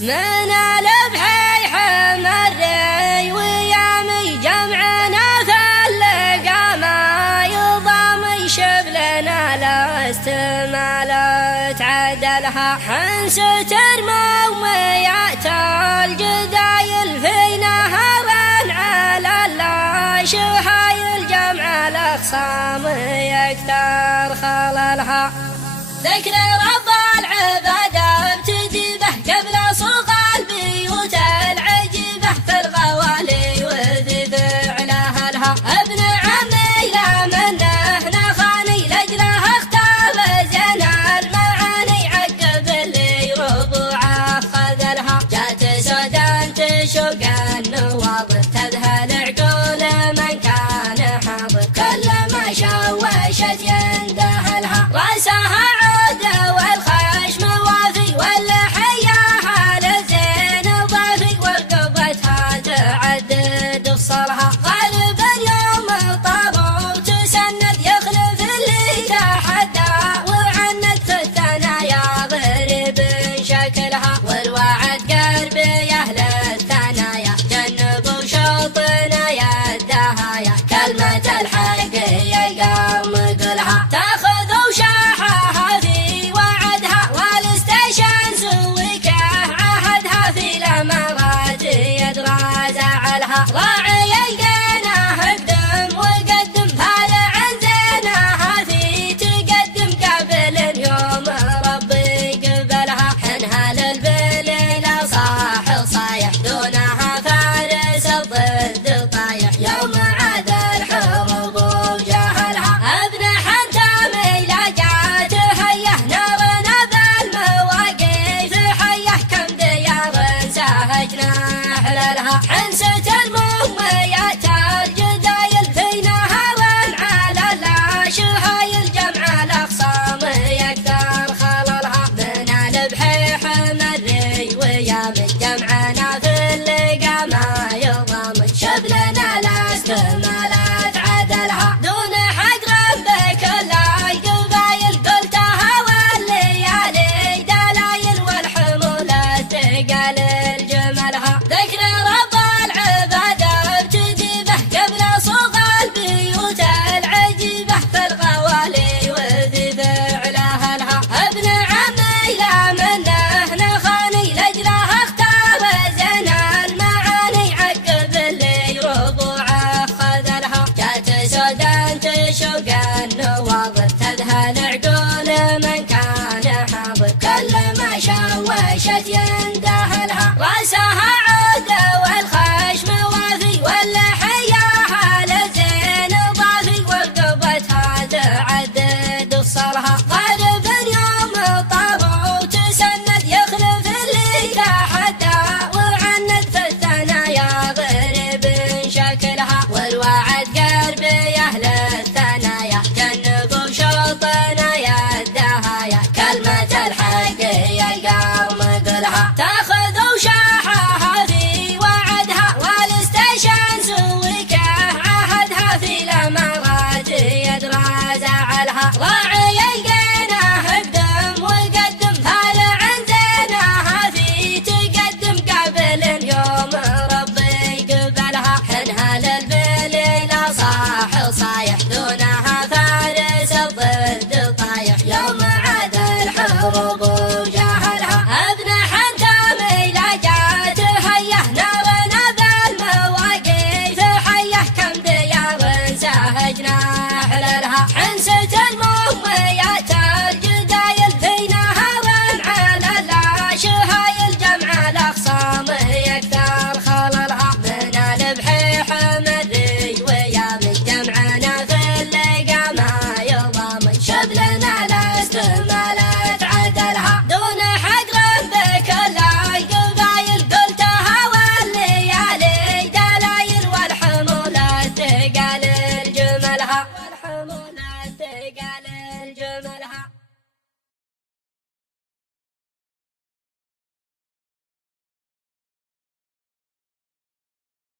من البحيح مري ويامي جمعنا فاللقى ما يضام شبلنا الاستمالة تعدلها حنسة الموميات الجدايل في نهر على اللاشهاي الجمع الأخصام يكثر خللها ذكر رب العبادة ابتدي به قبل صوغ البيوت العجيبة في الغوالي وذي فعلها لها ابن عمي لا منه نخاني لجله اختار زين المعاني عقب اللي ربوعه خذلها جات سودان تشوق النواظر تذهل عقول من كان حاضر كل ما شوشت ينده لها راسها راعي القينه اقدم وقدم هذا عن زينها في تقدم قبل يوم ربي قبلها حنها للبليل صاح صايح دونها فارس الضد طايح يوم عاد الحروب وجهلها ابن حنتمي لقات هيه نارنا بالمواقيت حيه كم ديار ساهجنا حللها حنسة الموميات الجدايل في نهر على اللاشهاي الجمع الأخصام يكثر خللها من البحيح مري ويا من جمعنا في اللقى ما يضام شبلنا الاستمالات عدلها دون حق ربك الا القبايل قلتها والليالي دلايل والحمولات تقلل جملها ذكر رب العبادة ابتدي به قبل صوغ البيوت العجيبة في الغوالي وذي فعلها لها ابن عمي لا منه نخاني لجله اختار زين المعاني عقب اللي ربوعه خذلها جات سودان تشوق النواظر تذهل عقول من كان حاضر كل ما شوشت ينده لها راسها عود والخشم وافي واللحياها لزين ضافي ورقبتها تعدد فصلها غالب يوم طابع وتسند يخلف اللي تحدى وعند في الثنايا غريب شكلها والوعد قرب اهل الثنايا جنبوا شوطنا يدها كلمة الحق يا قوم قلها تاخذ وشاحها في وعدها والاستشان سويكه عهدها في الامارات يدرى زعلها راعي القينه اقدم وقدم هذا عن زينها في تقدم قبل يوم ربي قبلها حنها للبليل صاح صايح دونها فارس الضد طايح يوم عاد الحروب وجهلها ابن حنتمي لقات هيه نارنا بالمواقيت حيه كم ديار ساهجنا حللها حنسة الموميات الجدايل في نهر على اللاشهاي الجمع الأخصام يكثر خللها من البحيح مري ويا من جمعنا في اللقى ما يضام شبلنا الاستمالات عدلها دون حق ربك الا القبايل قلتها والليالي دلايل والحمولات تقال